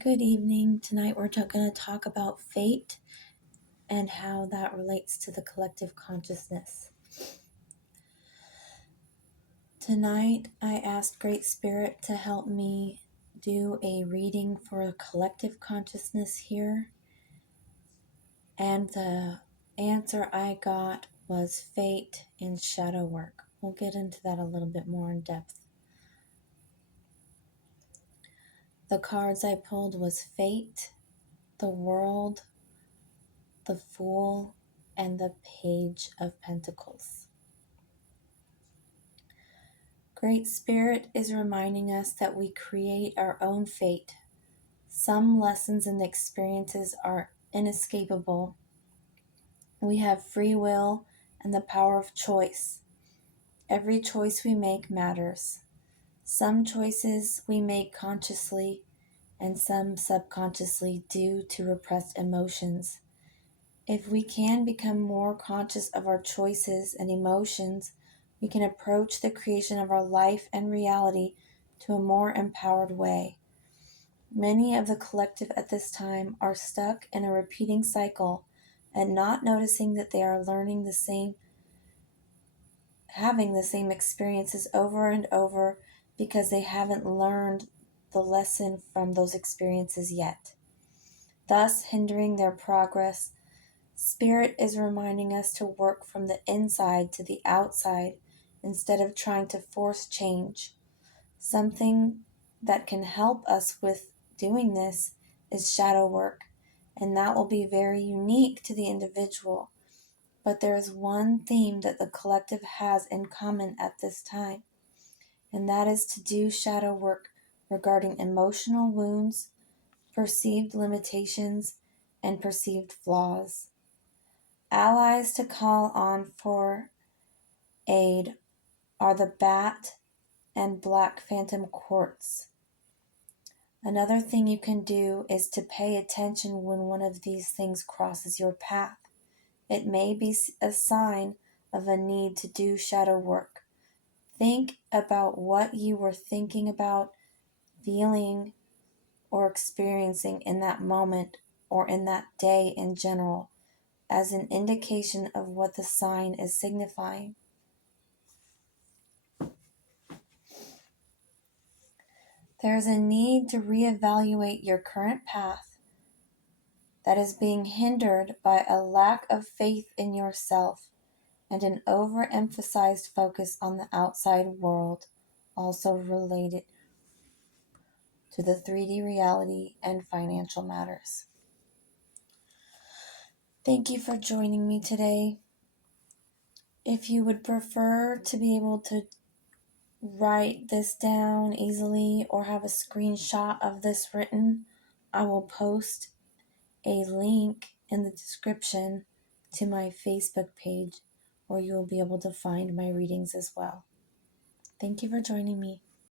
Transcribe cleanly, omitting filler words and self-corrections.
Good evening. Tonight we're going to talk about fate and how that relates to the collective consciousness. Tonight I asked Great Spirit to help me do a reading for a collective consciousness here. And the answer I got was fate and shadow work. We'll get into that a little bit more in depth. The cards I pulled was Fate, the World, the Fool, and the Page of Pentacles. Great Spirit is reminding us that we create our own fate. Some lessons and experiences are inescapable. We have free will and the power of choice. Every choice we make matters. Some choices we make consciously and some subconsciously due to repressed emotions. If we can become more conscious of our choices and emotions, we can approach the creation of our life and reality to a more empowered way. Many of the collective at this time are stuck in a repeating cycle and not noticing that they are having the same experiences over and over because they haven't learned the lesson from those experiences yet, thus hindering their progress. Spirit is reminding us to work from the inside to the outside instead of trying to force change. Something that can help us with doing this is shadow work, and that will be very unique to the individual. But there is one theme that the collective has in common at this time, and that is to do shadow work regarding emotional wounds, perceived limitations, and perceived flaws. Allies to call on for aid are the Bat and Black Phantom Quartz. Another thing you can do is to pay attention when one of these things crosses your path. It may be a sign of a need to do shadow work. Think about what you were thinking about, feeling, or experiencing in that moment or in that day in general as an indication of what the sign is signifying. There is a need to reevaluate your current path that is being hindered by a lack of faith in yourself and an overemphasized focus on the outside world, also related to the 3D reality and financial matters. Thank you for joining me today. If you would prefer to be able to write this down easily or have a screenshot of this written, I will post a link in the description to my Facebook page where you will be able to find my readings as well. Thank you for joining me.